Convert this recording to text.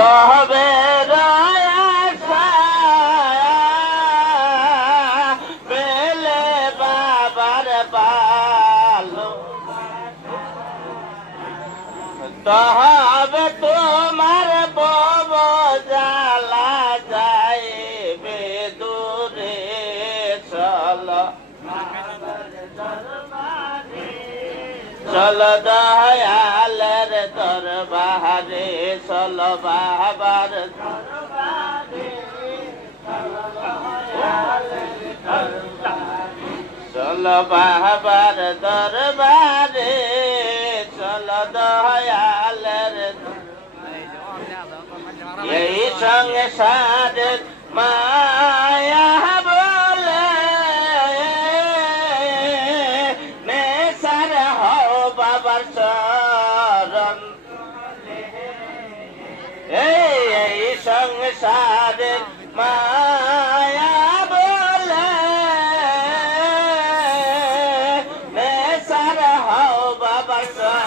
বহবের আশা পেলে বাবার ভালো তবে তোমার বব জ্বালা যাইবে দূরে চল চল দয়ালের দরবারে চল বাবার চল বাবার দরবারে চল দয়ালের এই সংসারের মায়া বলে নেশার হও বাবার চরণ এই সংসারের মায়া বলে নেশার হও বাবার চরণ